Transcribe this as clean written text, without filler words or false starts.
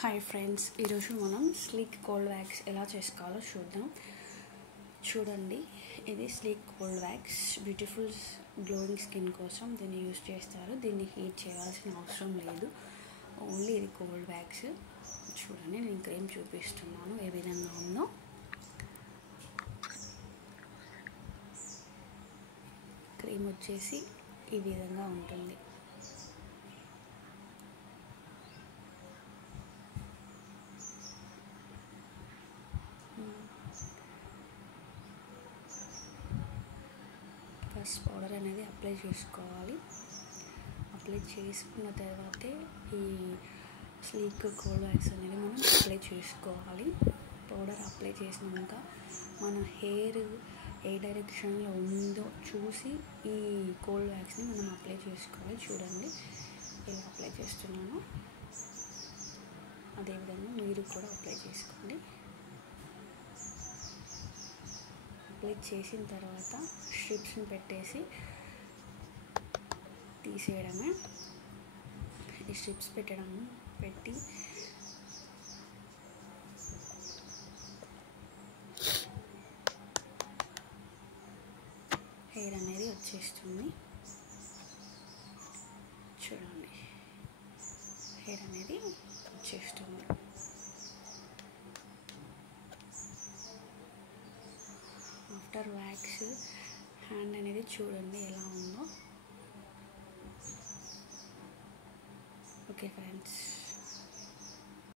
Hi friends, ఈరోజు మనం sleek cold wax ఎలా చేసుకోవాలో చూద్దాం. చూడండి, ఇది sleek cold wax beautiful glowing skin కోసం దీన్ని యూజ్ చేస్తారు. దీన్ని హీట్ చేయాల్సిన అవసరం లేదు, ఓన్లీ ఇది కోల్డ్ వ్యాక్స్. చూడండి, నేను క్రీమ్ చూపిస్తున్నాను ఏ విధంగా ఉందో. క్రీమ్ వచ్చేసి ఈ విధంగా ఉంటుంది. ఫస్ట్ పౌడర్ అనేది అప్లై చేసుకోవాలి. అప్లై చేసుకున్న తర్వాతే ఈ స్లీక్ కోల్డ్ వ్యాక్స్ అనేది మనం అప్లై చేసుకోవాలి. పౌడర్ అప్లై చేసినాక మన హెయిర్ ఏ డైరెక్షన్లో ఉందో చూసి ఈ కోల్డ్ వ్యాక్స్ని మనం అప్లై చేసుకోవాలి. చూడండి, ఇలా అప్లై చేస్తున్నాను. అదేవిధంగా మీరు కూడా అప్లై చేసుకోండి. అప్లై చేసిన తర్వాత స్ట్రిప్స్ని పెట్టేసి తీసేయడమే. ఈ స్ట్రిప్స్ పెట్టి హెయిర్ అనేది వచ్చేస్తుంది. చూడండి, హెయిర్ అనేది వచ్చేస్తుంది. ఆఫ్టర్ వ్యాక్స్ హ్యాండ్ అనేది చూడండి ఎలా ఉందో. Okay friends.